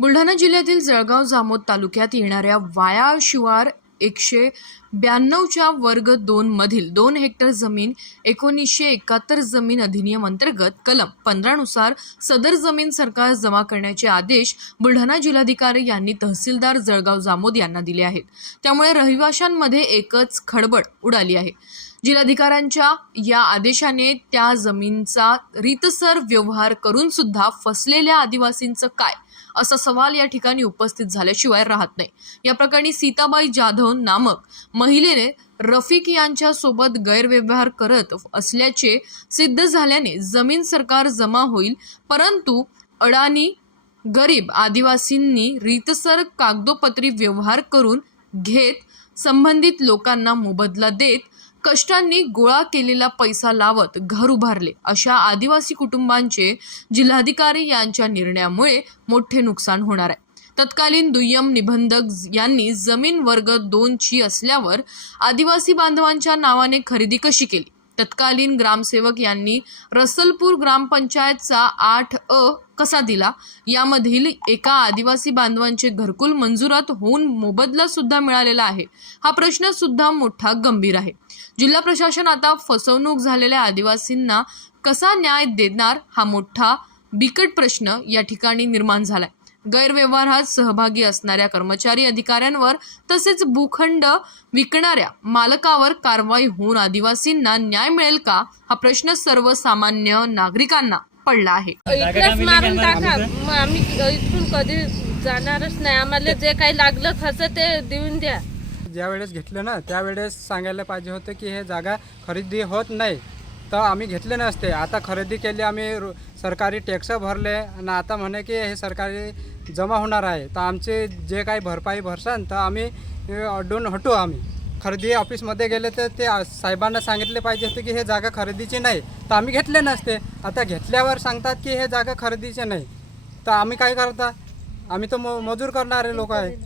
बुलढाणा जिल्ह्यातील जळगाव जामोद तालुक्यात येणाऱ्या वाया शिवार एकशे ब्याण्णवच्या वर्ग दोन मधील दोन हेक्टर जमीन एकोणीसशे एकाहत्तर जमीन अधिनियम अंतर्गत कलम पंधरानुसार सदर जमीन सरकार जमा करण्याचे आदेश बुलढाणा जिल्हाधिकारी यांनी तहसीलदार जळगाव जामोद यांना दिले आहेत. त्यामुळे रहिवाशांमध्ये एकच खडबड उडाली आहे. जिल्हाधिकाऱ्यांच्या या आदेशाने त्या जमीनचा रीतसर व्यवहार करून सुद्धा फसलेल्या आदिवासींचं काय? असा सवाल या ठिकाणी उपस्थित झाल्याशिवाय राहत नाही. या प्रकरणी सीताबाई जाधव नामक महिलेने रफिक यांच्या सोबत गैरव्यवहार करत असल्याचे सिद्ध झाल्याने जमीन सरकार जमा होईल परंतु अडाणी गरीब आदिवासींनी रीतसर कागदोपत्री व्यवहार करून घेत संबंधित लोकांना मोबदला देत कष्टांनी गोळा केलेला पैसा लावत घर उभारले. अशा आदिवासी कुटुंबांचे जिल्हाधिकारी यांच्या निर्णयामुळे मोठे नुकसान होणार आहे. तत्कालीन दुय्यम निबंधक यांनी जमीन वर्ग दोनची असल्यावर आदिवासी बांधवांच्या नावाने खरेदी कशी केली? तत्कालीन ग्रामसेवक यांनी रसलपूर ग्रामपंचायतचा आठ अ कसा दिला? यामधील एका आदिवासी बांधवांचे घरकुल मंजुरात होऊन मोबदला सुद्धा मिळालेला आहे. हा प्रश्न सुद्धा मोठा गंभीर आहे. जिल्हा प्रशासन आता फसवणूक झालेल्या आदिवासींना कसा न्याय देणार हा मोठा बिकट प्रश्न या ठिकाणी निर्माण झालाय. गैरव्यवहारात सहभागी असणाऱ्या कर्मचारी अधिकाऱ्यांवर तसेच भूखंड विकणाऱ्या मालकावर कारवाई होऊन आदिवासींना न्याय मिळेल का? हा प्रश्न सर्वसामान्य नागरिकांना पडला आहे. इकडेच मारून टाका. मग आम्ही इथून कधी जाणारच नाही. आम्हाला जे काही लागलं खर्च ते देऊन द्या. ज्यावेळेस घेतलं ना त्यावेळेस सांगायला पाहिजे होतं की हे जागा खरेदी होत नाही. तर आम्ही घेतले नसते. आता खरेदी केली आम्ही सरकारी टॅक्स भरले आणि आता म्हणे की हे सरकारी जमा होणार आहे. तर आमचे जे काही भरपाई भरसान तर आम्ही अडून हटू आम्ही. खरेदी ऑफिसमध्ये गेले तर ते साहेबांना सांगितले पाहिजे होते की हे जागा खरेदीची नाही. तर आम्ही घेतले नसते. आता घेतल्यावर सांगतात की हे जागा खरेदीचे नाही. तर आम्ही काय करता? आम्ही तर मजूर करणारे लोक आहे.